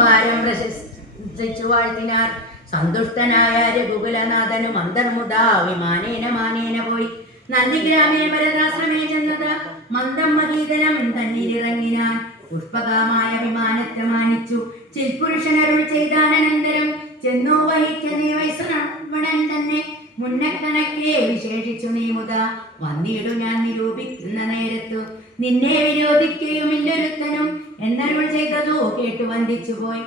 ഭാരം പ്രശംസിച്ചു വാഴ്ത്തിനാർ. സന്തുഷ്ടനായ രഘുകുലനാഥനും അന്തർമുദാ വിമാനേന മാനേന പോയി നന്ദിഗ്രാമേ ഭരതാശ്രമേ ചെന്നത്. മന്ദം മഹീതനം തന്നിലിറങ്ങിനാൻ പുഷ്പകമായ വിമാനത്തെ മാനിച്ചു. ചിൽപുരുഷനരുൾ ചെയ്താനന്തരം ചെന്നു വഹിക്ക നീ വൈശ്രവണൻ തന്നെ മുന്നക്കണക്കെ വിശേഷിച്ചു നീ മുത വന്നിടു ഞാൻ നിരൂപിക്കുന്ന നേരത്തു നിന്നെ വിരോധിക്കുകയുമില്ലൊരുത്തനും എന്നരുൾ ചെയ്തതോ കേട്ടു വന്ദിച്ചു പോയി.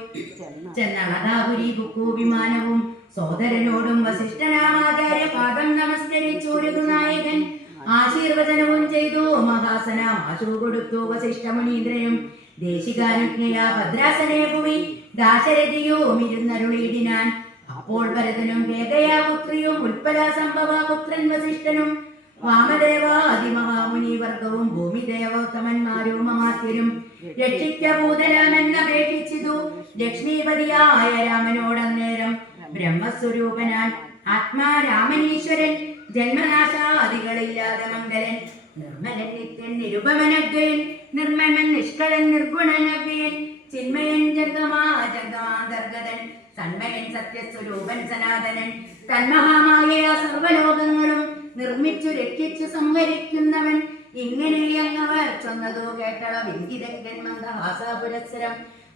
ചെന്നളതാപുരി ബുക്കു വിമാനവും സോദരനോടും വസിഷ്ഠനാമാചാര്യ പാദം നമസ്കരിച്ചു നായകൻ ആശീർവചനവും ചെയ്തു. മഹാസനം ആശു കൊടുത്തു വസിഷ്ഠമുനീന്ദ്രനും ദേശികാനുജ്ഞയാ ഭദ്രാസനെ പോയി ദാശരഥിയും ഇരുന്നരുളിയിടിനാൻ. അപ്പോൾ ഭരതനും കേകയാ പുത്രിയും ഉൽപ്പല സംഭവ പുത്രൻ വസിഷ്ഠനും വാമദേവാദിമഹാമുനിവർഗവും ഭൂമിദേവോത്തമന്മാരും അമാത്യരും രക്ഷിക്ക ഭൂതരാമെന്നപേക്ഷിച്ചിതു. ലക്ഷ്മീപതിയായ രാമനോടന്നേരം ബ്രഹ്മസ്വരൂപനാൻ ആത്മാ രാമനീശ്വരൻ ജന്മനാശാദികളില്ലാതെ മംഗലൻ നിർമ്മലൻ നിത്യൻ നിരുപമനദ്വയൻ നിർമ്മമൻ നിഷ്കളൻ നിർഗുണനവ്യൻ ചിന്മയൻ ജഗമാന്തർഗതൻ സന്മയൻ സത്യസ്വരൂപൻ സനാതനൻ തന്മഹാമായ സർവലോകങ്ങളും നിർമ്മിച്ചു രക്ഷിച്ചു സംഹരിക്കുന്നവൻ. ഇങ്ങനെ അങ്ങവർ ചൊന്നതോ കേട്ടള വിന്ദിതജ്ഞൻ മന്ദഹാസപുരസ്സരം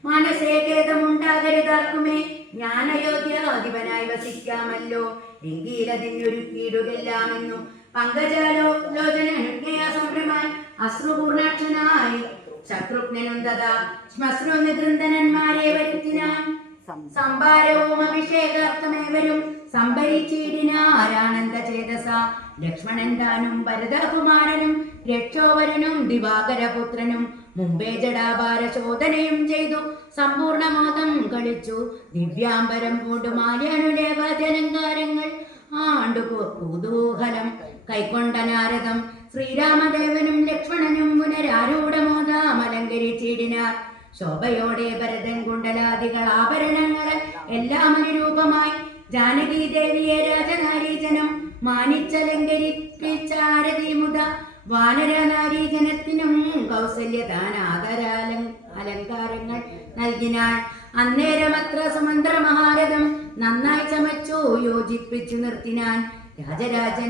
മനസ്സേ ഖേദമുണ്ടാകരുതാർക്കുമേ ഞാൻ അയോധ്യാധിപനായി വസിക്കാമല്ലോ എങ്കിലതിനൊരുക്കിയിടുകെല്ലാമെന്നു പങ്കജലോചന സംഭ്രമാൻ അശ്രുപൂർണാക്ഷനായി ശത്രുഘ്നനും തഥാ ശ്മശ്രു നികൃന്ദനന്മാരെ വരുത്തിനാൻ. സംഭാരവും അഭിഷേകാർത്ഥമേവരും സംഭരിച്ചിടിനാരാനന്ദ ചേതസ ലക്ഷ്മണൻ താനും ഭരതകുമാരനും രക്ഷോവരനും ദിവാകരപുത്രനും മുമ്പേ ജടാഭാര ശോധനയും ചെയ്തു സമ്പൂർണമോദം കളിച്ചു. ദിവ്യാംബരം പൂണ്ടുമാല്യാനുലേപജനങ്കാരങ്ങൾ ആണ്ടു കുതൂഹലം കൈക്കൊണ്ട നാരദം ശ്രീരാമദേവനും ലക്ഷ്മണനും പുനരാരൂഢമോദമലങ്കരിച്ചിടിനാർ. ശോഭയോടെ ഭരതൻ കുണ്ടലാദികൾ ആഭരണങ്ങൾ എല്ലാം അനുരൂപമായി ജാനകി ദേവിയെ രാജനാരീജനം മാനിച്ചലങ്കരിപ്പിച്ചാരതി മുത വാനരനാരീജനത്തിനും കൗസല്യതാൻ അലങ്കാരങ്ങൾ നൽകിനാൾ. അന്നേരമത്ര സുമന്ത്ര മഹാരഥം നന്നായി ചമച്ചു യോജിപ്പിച്ചു നിർത്തിനാൻ. രാജരാജൻ